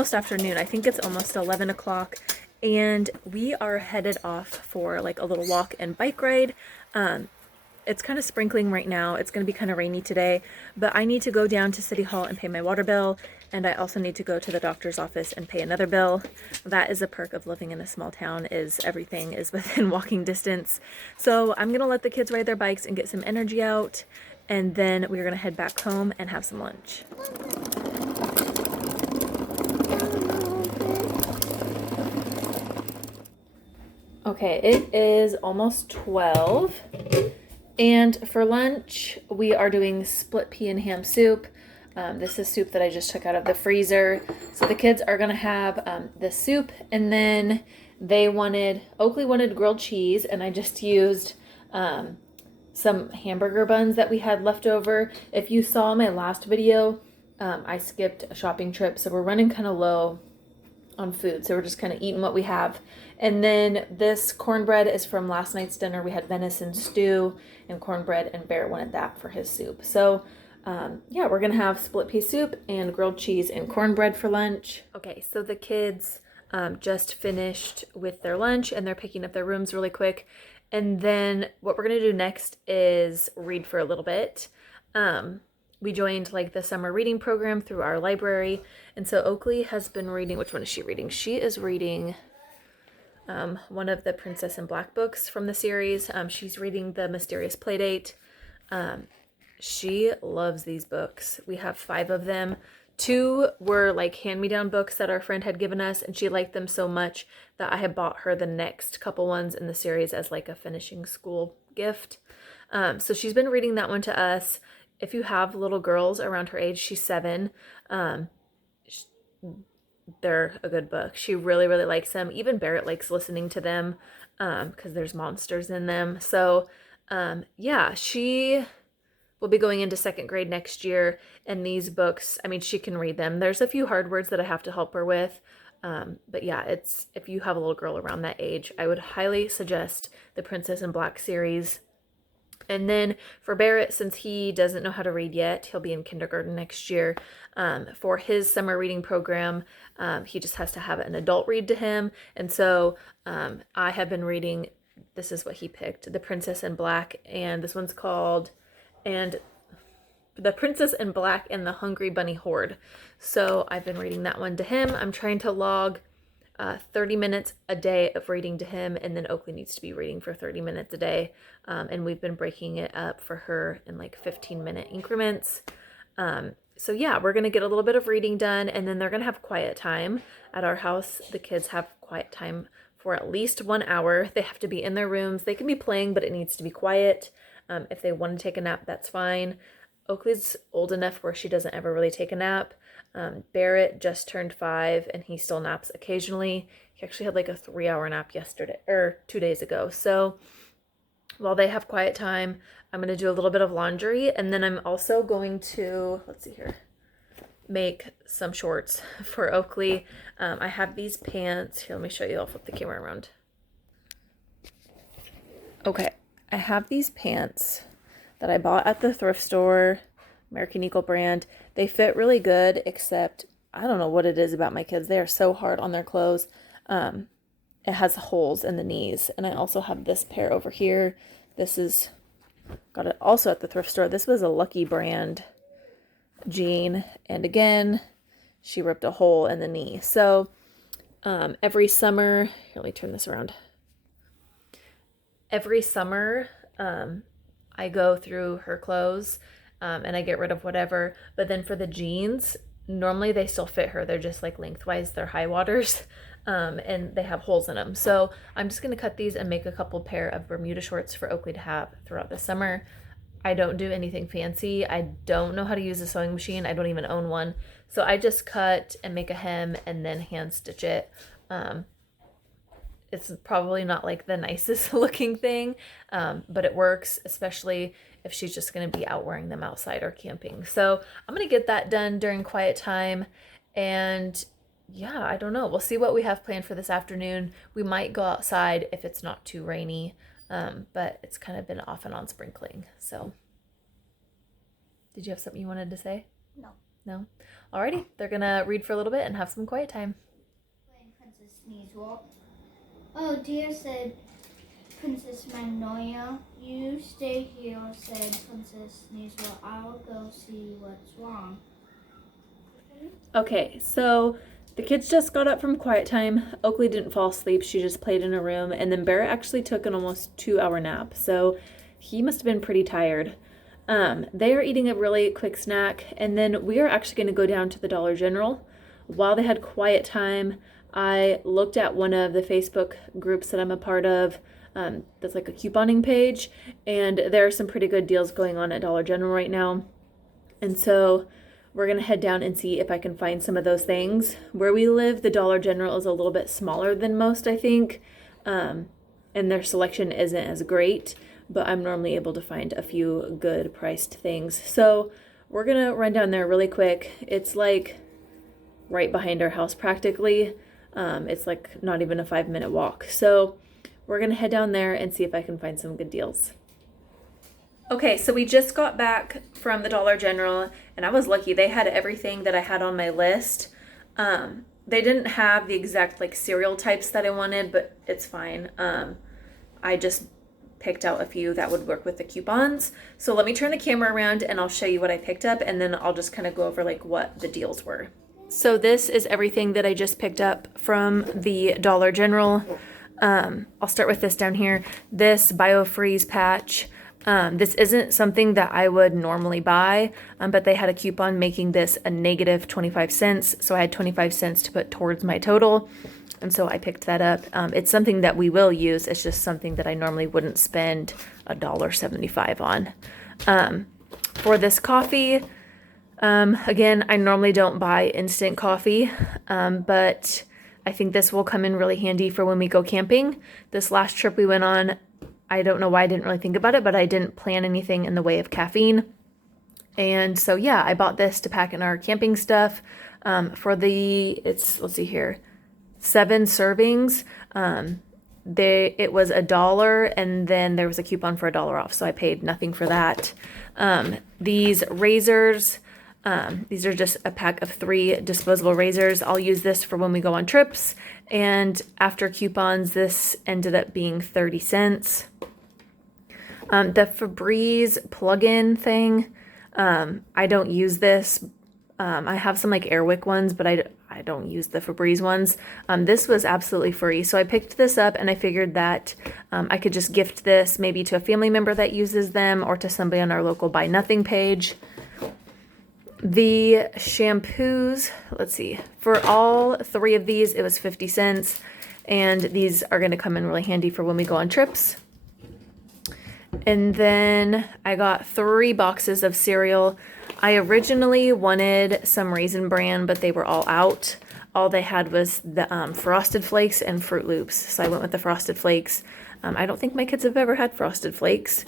almost afternoon. I think it's almost 11 o'clock. And we are headed off for like a little walk and bike ride. It's kind of sprinkling right now. It's going to be kind of rainy today, but I need to go down to City Hall and pay my water bill. And I also need to go to the doctor's office and pay another bill. That is a perk of living in a small town, is everything is within walking distance. So I'm going to let the kids ride their bikes and get some energy out. And then we're going to head back home and have some lunch. Okay, it is almost 12. And for lunch, we are doing split pea and ham soup. This is soup that I just took out of the freezer. So the kids are going to have the soup, and then Oakley wanted grilled cheese, and I just used some hamburger buns that we had left over. If you saw my last video, I skipped a shopping trip, so we're running kind of low on food, so we're just kind of eating what we have. And then this cornbread is from last night's dinner. We had venison stew and cornbread, and Barrett wanted that for his soup. So yeah, we're gonna have split pea soup and grilled cheese and cornbread for lunch. Okay, so the kids just finished with their lunch, and they're picking up their rooms really quick. And then what we're gonna do next is read for a little bit. We joined like the summer reading program through our library. And so Oakley has been reading, which one is she reading? She is reading one of the Princess and Black books from the series. She's reading The Mysterious Playdate. She loves these books. We have 5 of them. 2 were like hand-me-down books that our friend had given us, and she liked them so much that I had bought her the next couple ones in the series as like a finishing school gift. So she's been reading that one to us. If you have little girls around her age, she's 7, they're a good book. She really, really likes them. Even Barrett likes listening to them because there's monsters in them. So yeah, she will be going into 2nd grade next year. And these books, I mean, she can read them. There's a few hard words that I have to help her with. But yeah, if you have a little girl around that age, I would highly suggest the Princess and Black series. And then for Barrett, since he doesn't know how to read yet, he'll be in kindergarten next year. For his summer reading program, he just has to have an adult read to him. And so I have been reading, this is what he picked, The Princess and Black, and this one's called The Princess and Black and the Hungry Bunny Horde. So I've been reading that one to him. I'm trying to log 30 minutes a day of reading to him, and then Oakley needs to be reading for 30 minutes a day. And we've been breaking it up for her in like 15-minute increments. So yeah, we're going to get a little bit of reading done, and then they're going to have quiet time at our house. The kids have quiet time for at least 1 hour. They have to be in their rooms. They can be playing, but it needs to be quiet. If they want to take a nap, that's fine. Oakley's old enough where she doesn't ever really take a nap. Barrett just turned 5, and he still naps occasionally. He actually had like a 3-hour nap yesterday, or 2 days ago. So while they have quiet time, I'm going to do a little bit of laundry, and then I'm also going to, let's see here, make some shorts for Oakley. I have these pants. Here, let me show you. I'll flip the camera around. Okay, I have these pants that I bought at the thrift store, American Eagle brand. They fit really good, except I don't know what it is about my kids. They are so hard on their clothes. It has holes in the knees. And I also have this pair over here. Got it also at the thrift store. This was a Lucky brand jean. And again, she ripped a hole in the knee. So every summer, here, let me turn this around. Every summer, I go through her clothes and I get rid of whatever. But then for the jeans, normally they still fit her. They're just like lengthwise. They're high waters and they have holes in them. So I'm just going to cut these and make a couple pair of Bermuda shorts for Oakley to have throughout the summer. I don't do anything fancy. I don't know how to use a sewing machine. I don't even own one. So I just cut and make a hem and then hand stitch it. It's probably not like the nicest looking thing, but it works, especially if she's just going to be out wearing them outside or camping. So I'm going to get that done during quiet time. And yeah, I don't know. We'll see what we have planned for this afternoon. We might go outside if it's not too rainy, but it's kind of been off and on sprinkling. So did you have something you wanted to say? No. No? Alrighty, they're gonna read for a little bit and have some quiet time. Princess Sneezewell. Oh dear, said Princess Magnolia. You stay here, said Princess Sneezewell. I'll go see what's wrong. Okay, so the kids just got up from quiet time. Oakley didn't fall asleep. She just played in her room. And then Barrett actually took an almost 2-hour nap. So he must have been pretty tired. They are eating a really quick snack. And then we are actually going to go down to the Dollar General. While they had quiet time, I looked at one of the Facebook groups that I'm a part of. That's like a couponing page. And there are some pretty good deals going on at Dollar General right now. And so we're gonna head down and see if I can find some of those things. Where we live, the Dollar General is a little bit smaller than most, I think, and their selection isn't as great, but I'm normally able to find a few good priced things. So we're gonna run down there really quick. It's like right behind our house practically. It's like not even a 5-minute walk. So we're gonna head down there and see if I can find some good deals. Okay, so we just got back from the Dollar General, and I was lucky. They had everything that I had on my list. They didn't have the exact like cereal types that I wanted, but it's fine. I just picked out a few that would work with the coupons. So let me turn the camera around and I'll show you what I picked up, and then I'll just kind of go over like what the deals were. So this is everything that I just picked up from the Dollar General. I'll start with this down here. This BioFreeze patch. This isn't something that I would normally buy, but they had a coupon making this a negative 25 cents. So I had 25 cents to put towards my total. And so I picked that up. It's something that we will use. It's just something that I normally wouldn't spend $1.75 on. For this coffee, again, I normally don't buy instant coffee, but I think this will come in really handy for when we go camping. This last trip we went on, I don't know why I didn't really think about it, but I didn't plan anything in the way of caffeine. And so, yeah, I bought this to pack in our camping stuff. Let's see here, 7 servings. It was $1, and then there was a coupon for $1 off. So I paid nothing for that. These razors, these are just a pack of 3 disposable razors. I'll use this for when we go on trips. And after coupons, this ended up being 30 cents. The Febreze plug-in thing, I don't use this. I have some like Airwick ones, but I don't use the Febreze ones. This was absolutely free. So I picked this up and I figured that I could just gift this maybe to a family member that uses them or to somebody on our local Buy Nothing page. The shampoos, let's see, for all 3 of these, it was 50 cents. And these are going to come in really handy for when we go on trips. And then I got 3 boxes of cereal. I originally wanted some Raisin Bran, but they were all out. All they had was the Frosted Flakes and Fruit Loops. So I went with the Frosted Flakes. I don't think my kids have ever had Frosted Flakes.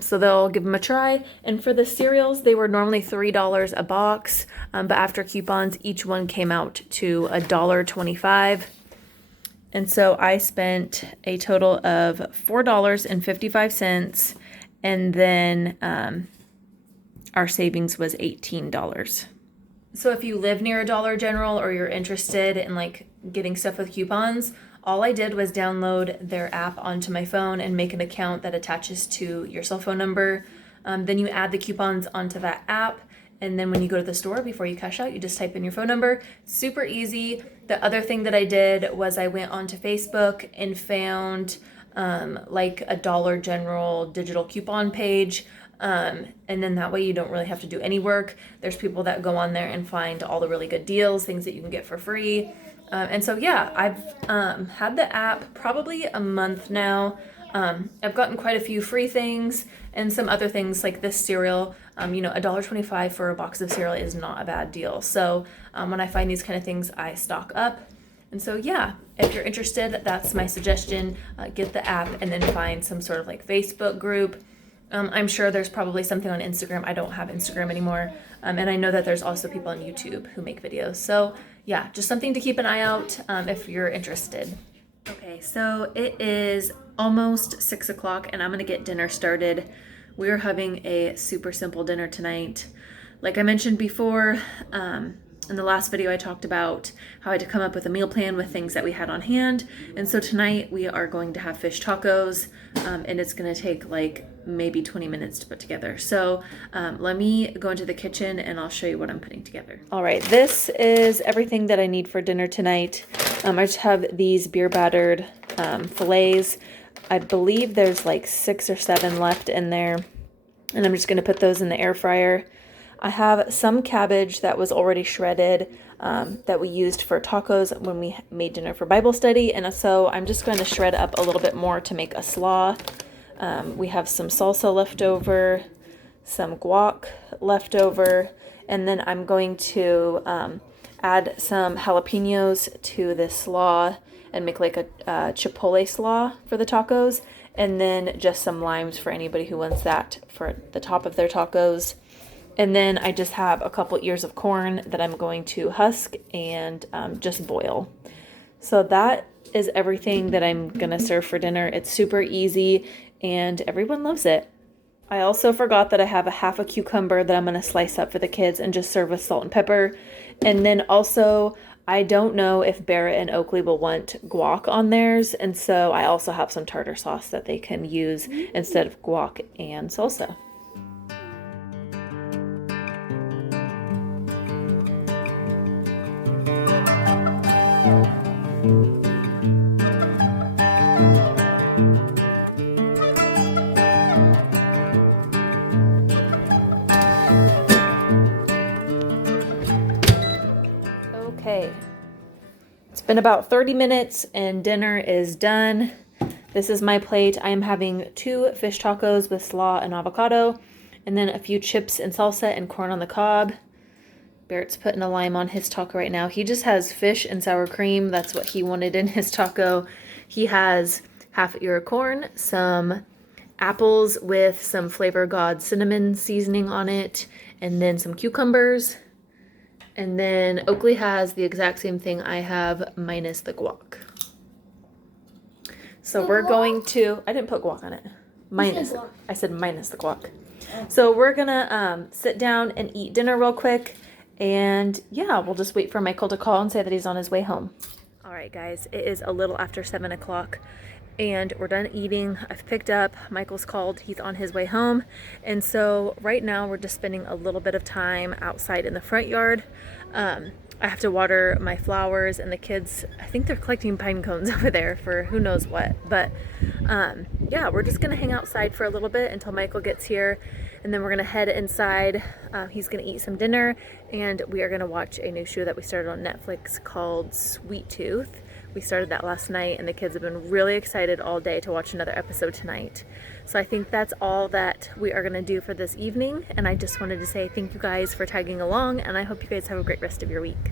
So they'll give them a try. And for the cereals, they were normally $3 a box. But after coupons, each one came out to $1.25. And so I spent a total of $4.55, and then our savings was $18. So if you live near a Dollar General or you're interested in like getting stuff with coupons, all I did was download their app onto my phone and make an account that attaches to your cell phone number. Then you add the coupons onto that app. And then when you go to the store, before you cash out, you just type in your phone number. Super easy. The other thing that I did was I went onto Facebook and found like a Dollar General digital coupon page. And then that way you don't really have to do any work. There's people that go on there and find all the really good deals, things that you can get for free. And so, yeah, I've had the app probably a month now. I've gotten quite a few free things and some other things like this cereal. $1.25 for a box of cereal is not a bad deal. So when I find these kind of things, I stock up. And so, yeah, if you're interested, that's my suggestion. Get the app and then find some sort of like Facebook group. I'm sure there's probably something on Instagram. I don't have Instagram anymore. And I know that there's also people on YouTube who make videos. So, yeah, just something to keep an eye out if you're interested. Okay, so it is almost 6 o'clock and I'm going to get dinner started. We're having a super simple dinner tonight. Like I mentioned before, in the last video I talked about how I had to come up with a meal plan with things that we had on hand. And so tonight we are going to have fish tacos, and it's gonna take like maybe 20 minutes to put together. So let me go into the kitchen and I'll show you what I'm putting together. All right, this is everything that I need for dinner tonight. I just have these beer battered fillets. I believe there's like 6 or 7 left in there, and I'm just gonna put those in the air fryer. I have some cabbage that was already shredded that we used for tacos when we made dinner for Bible study, and so I'm just going to shred up a little bit more to make a slaw. We have some salsa left over, some guac left over, and then I'm going to add some jalapenos to this slaw and make like a chipotle slaw for the tacos, and then just some limes for anybody who wants that for the top of their tacos. And then I just have a couple ears of corn that I'm going to husk and just boil. So that is everything that I'm gonna serve for dinner. It's super easy and everyone loves it. I also forgot that I have a half a cucumber that I'm gonna slice up for the kids and just serve with salt and pepper. And then also, I don't know if Barrett and Oakley will want guac on theirs, and so I also have some tartar sauce that they can use instead of guac and salsa. Okay, it's been about 30 minutes and dinner is done. This is my plate. I am having 2 fish tacos with slaw and avocado, and then a few chips and salsa and corn on the cob. Barrett's putting a lime on his taco right now. He just has fish and sour cream. That's what he wanted in his taco. He has half ear of corn, some apples with some Flavor God cinnamon seasoning on it, and then some cucumbers. And then Oakley has the exact same thing I have, minus the guac. So we're going to, I didn't put guac on it. Minus, I said minus the guac. Oh. So we're gonna sit down and eat dinner real quick. And yeah, we'll just wait for Michael to call and say that he's on his way home. All right, guys, it is a little after 7 o'clock and we're done eating. I've picked up, Michael's called, he's on his way home. And so right now we're just spending a little bit of time outside in the front yard. I have to water my flowers, and the kids, I think they're collecting pine cones over there for who knows what. But yeah, we're just gonna hang outside for a little bit until Michael gets here, and then we're gonna head inside. He's gonna eat some dinner, and we are gonna watch a new show that we started on Netflix called Sweet Tooth. We started that last night, and the kids have been really excited all day to watch another episode tonight. So I think that's all that we are gonna do for this evening, and I just wanted to say thank you guys for tagging along, and I hope you guys have a great rest of your week.